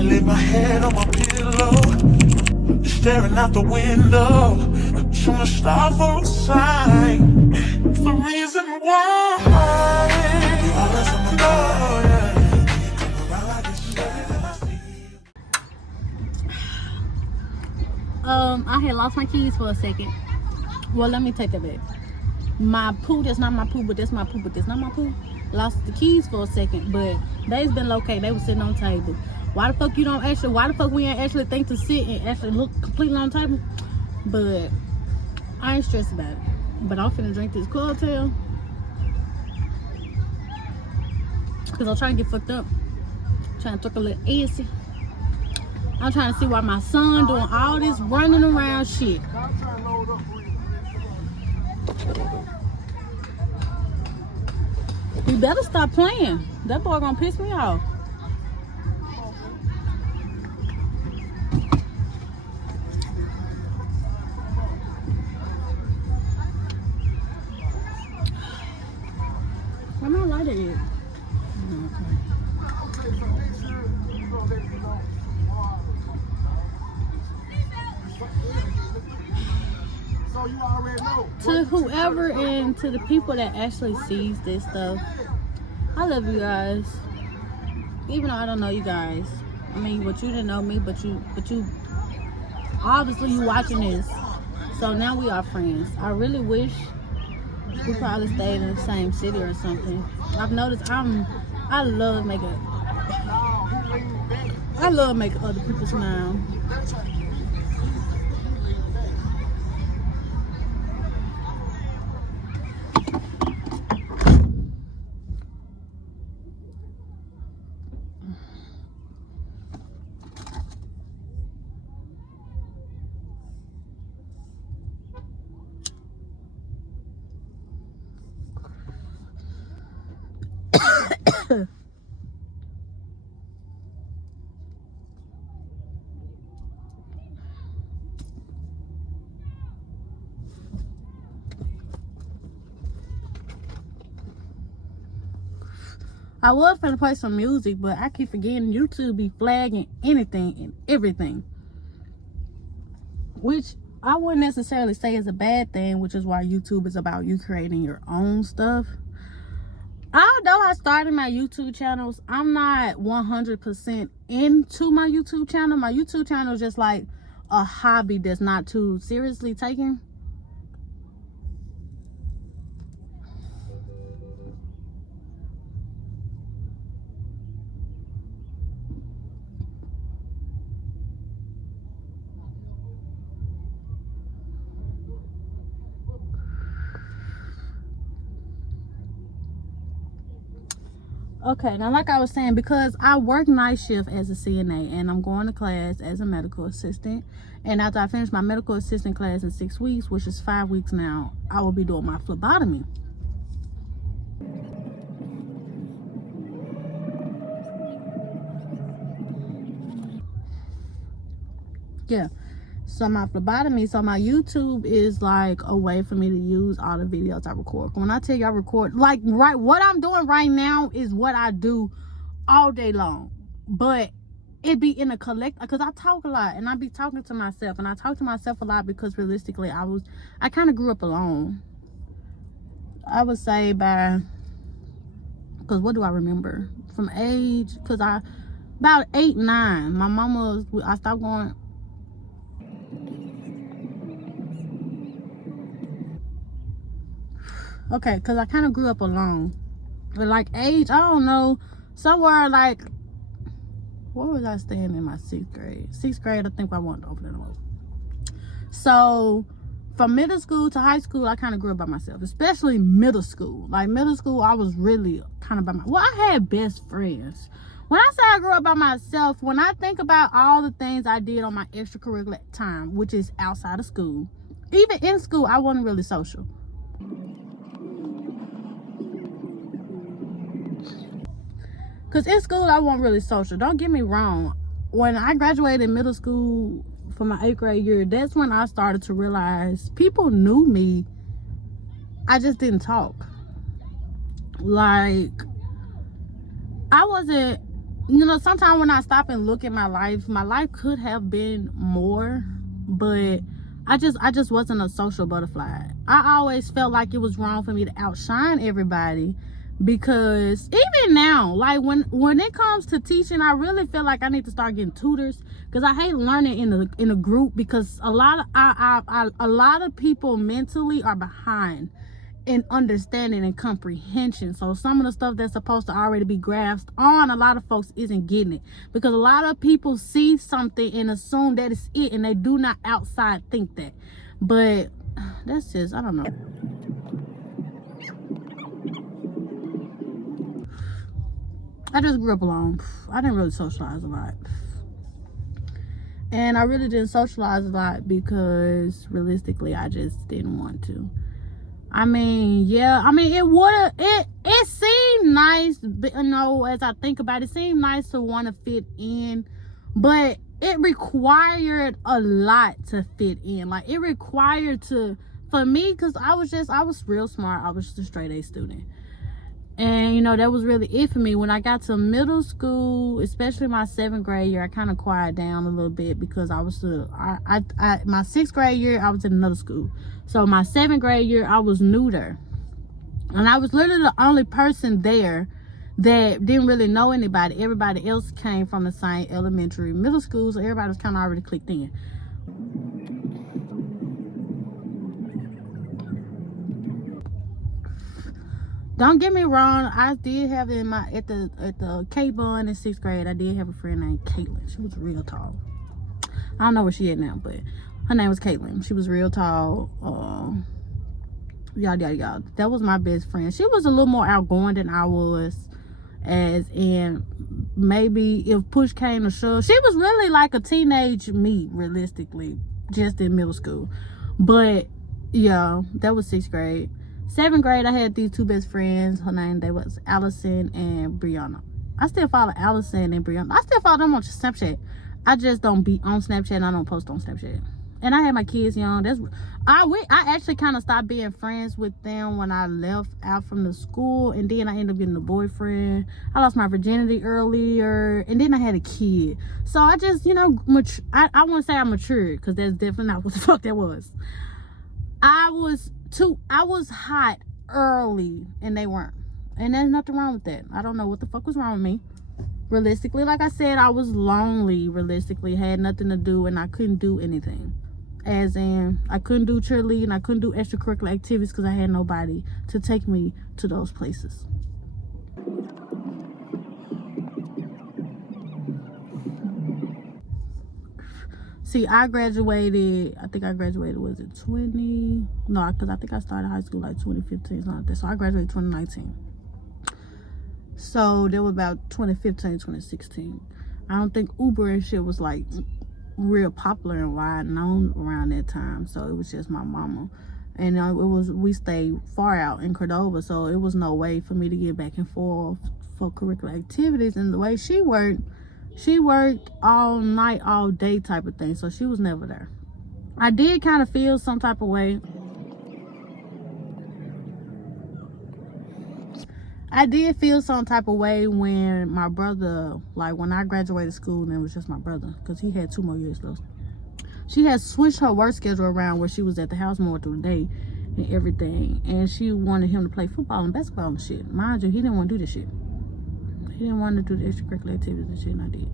I lay my head on my pillow, staring out the window, trying to stop for a sign. It's the reason why you always on my mind. I had lost my keys for a second. Well, let me take that back. My poo, that's not my poo, but that's my poo, but that's not my poo. Lost the keys for a second, but they's been located. They were sitting on the table. Why the fuck you don't actually, why the fuck we ain't actually think to sit and actually look completely on the table? But I ain't stressed about it. But I'm finna drink this cocktail, because I'm trying to get fucked up. Trying to talk a little easy. I'm trying to see why my son doing all this running around shit. You better stop playing. That boy gonna piss me off. Where my lighter is? So you already know. To whoever and to the people that actually sees this stuff, I love you guys. Even though I don't know you guys. I mean, but you didn't know me, but you obviously you watching this. So now we are friends. I really wish we probably stayed in the same city or something. I've noticed I love making other people smile. I was finna play some music, but I keep forgetting YouTube be flagging anything and everything, which I wouldn't necessarily say is a bad thing, which is why YouTube is about you creating your own stuff. Although I started my YouTube channels, I'm not 100% into my YouTube channel. My YouTube channel is just like a hobby that's not too seriously taken. Okay, now like I was saying, because I work night shift as a CNA and I'm going to class as a medical assistant, and after I finish my medical assistant class in 6 weeks, which is 5 weeks now, I will be doing my phlebotomy. Yeah, so my phlebotomy, so my YouTube is like a way for me to use all the videos I record. When I tell you I record, like, right, what I'm doing right now is what I do all day long, but it be in a collect, because I talk a lot and I be talking to myself, and I talk to myself a lot because realistically I kind of grew up alone. I would say because what do I remember from age, because about 8, 9, my mama, I stopped going. Okay, because I kind of grew up alone. But like age, I don't know, somewhere like, where was I staying in my 6th grade? 6th grade, I think I wanted to open it up. So from middle school to high school, I kind of grew up by myself, especially middle school. Like middle school, I was really kind of by myself. Well, I had best friends. When I say I grew up by myself, when I think about all the things I did on my extracurricular time, which is outside of school, even in school, I wasn't really social. Because in school, I wasn't really social. Don't get me wrong. When I graduated middle school for my 8th grade year, that's when I started to realize people knew me. I just didn't talk. Like, I wasn't, you know, sometimes when I stop and look at my life could have been more, but I just wasn't a social butterfly. I always felt like it was wrong for me to outshine everybody, because even now, like when it comes to teaching, I really feel like I need to start getting tutors, because I hate learning in a group, because a lot of people mentally are behind in understanding and comprehension. So some of the stuff that's supposed to already be grasped on, a lot of folks isn't getting it, because a lot of people see something and assume that it's it, and they do not outside think that. But that's just, I don't know. I just grew up alone. I didn't really socialize a lot, and I really didn't socialize a lot because realistically I just didn't want to. I mean, yeah, I mean, it seemed nice, but, you know, as I think about it, it seemed nice to want to fit in, but it required a lot to fit in. Like, it required for me, because I was real smart. I was just a straight A student. And, you know, that was really it for me. When I got to middle school, especially my 7th grade year, I kind of quieted down a little bit, because I was my 6th grade year, I was in another school. So my 7th grade year, I was new there. And I was literally the only person there that didn't really know anybody. Everybody else came from the same elementary, middle school, so everybody was kind of already clicked in. Don't get me wrong, I did have it at the K-Bun in 6th grade. I did have a friend named Caitlin. She was real tall. I don't know where she at now, but her name was Caitlin. She was real tall. Y'all. That was my best friend. She was a little more outgoing than I was, as in maybe if push came to shove. She was really like a teenage me, realistically, just in middle school. But yeah, that was 6th grade. 7th grade, I had these two best friends. Her name, they was Allison and Brianna. I still follow Allison and Brianna. I still follow them on Snapchat. I just don't be on Snapchat, and I don't post on Snapchat. And I had my kids young. I actually kind of stopped being friends with them when I left out from the school, and then I ended up getting a boyfriend. I lost my virginity earlier, and then I had a kid. So I just, you know, I wouldn't say I matured, because that's definitely not what the fuck that was. I was hot early, and they weren't. And there's nothing wrong with that. I don't know what the fuck was wrong with me. Realistically, like I said, I was lonely. Realistically, had nothing to do, and I couldn't do anything. As in, I couldn't do cheerleading, I couldn't do extracurricular activities, because I had nobody to take me to those places. See, I think I graduated, was it 20? No, because I think I started high school like 2015, something like that. So I graduated 2019. So there was about 2015, 2016. I don't think Uber and shit was like real popular and wide known around that time. So it was just my mama. And we stayed far out in Cordova, so it was no way for me to get back and forth for curricular activities. And the way she worked all night, all day type of thing, so she was never there. I did kind of feel some type of way. I did feel some type of way when my brother, like when I graduated school, and it was just my brother, because he had 2 more years left. She had switched her work schedule around, where she was at the house more through the day and everything, and she wanted him to play football and basketball and shit. Mind you, he didn't want to do this shit. He didn't want to do the extracurricular activities and shit, and I did.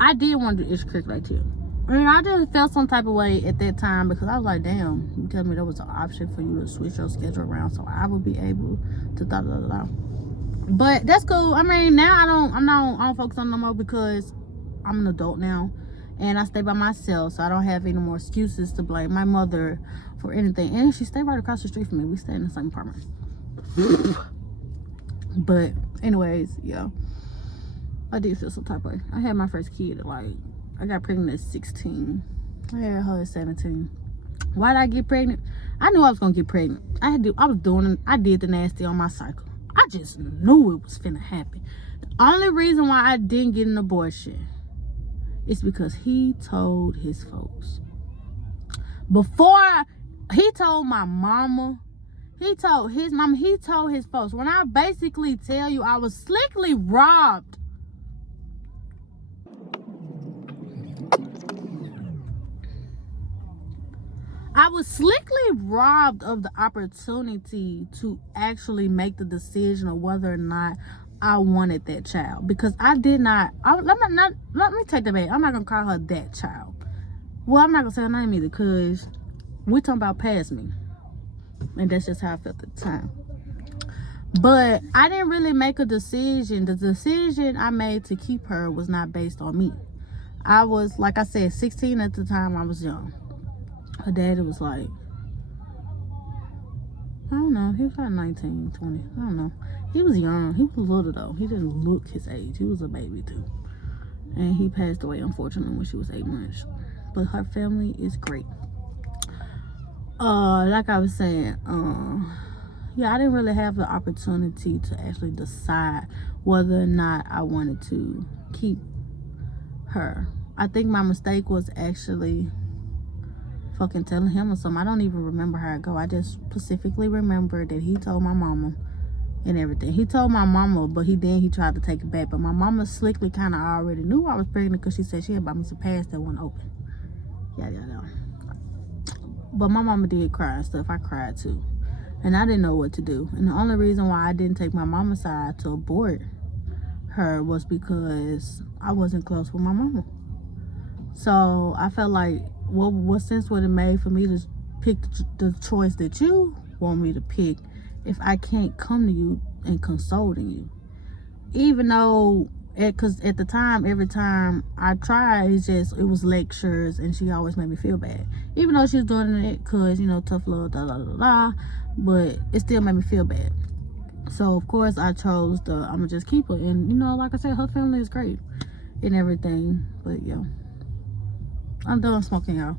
I did want to do extracurricular activities. I mean, I just felt some type of way at that time, because I was like, damn, you tell me there was an option for you to switch your schedule around, so I would be able to da. But that's cool. I mean, now I don't focus on no more, because I'm an adult now, and I stay by myself, so I don't have any more excuses to blame my mother for anything. And she stayed right across the street from me. We stay in the same apartment. But anyways, yeah, I did feel some type of way. I had my first kid I got pregnant at 16. I had her at 17. Why did I get pregnant? I knew I was gonna get pregnant. I did the nasty on my cycle. I just knew it was finna happen. The only reason why I didn't get an abortion is because he told his folks. Before he told my mama, he told his mama, he told his folks. When I basically tell you I was slickly robbed I was slickly robbed of the opportunity to actually make the decision of whether or not I wanted that child, because I did not. Let me take that back. I'm not gonna call her that child. Well, I'm not gonna say her name either, because we're talking about past me, and that's just how I felt at the time. But I didn't really make a decision. The decision I made to keep her was not based on me. I was, like I said, 16 at the time. I was young. Her daddy was like, I don't know, he was like 19, 20, I don't know. He was young. He was little though. He didn't look his age. He was a baby too. And he passed away, unfortunately, when she was 8 months. But her family is great. Like I was saying, yeah, I didn't really have the opportunity to actually decide whether or not I wanted to keep her. I think my mistake was actually fucking telling him or something. I don't even remember how it go. I just specifically remember that he told my mama and everything. He told my mama, but he tried to take it back. But my mama slickly kind of already knew I was pregnant, because she said she had bought me some pads that weren't open. Yeah. But my mama did cry and stuff. I cried too. And I didn't know what to do. And the only reason why I didn't take my mama's side to abort her was because I wasn't close with my mama. So I felt like, what sense would it make for me to pick the choice that you want me to pick if I can't come to you and console you? Even though, because at the time, every time I tried, it was lectures, and she always made me feel bad. Even though she was doing it because, tough love, but it still made me feel bad. So, of course, I chose I'm going to just keep her. And, like I said, her family is great and everything. But, yeah. I'm done smoking, y'all.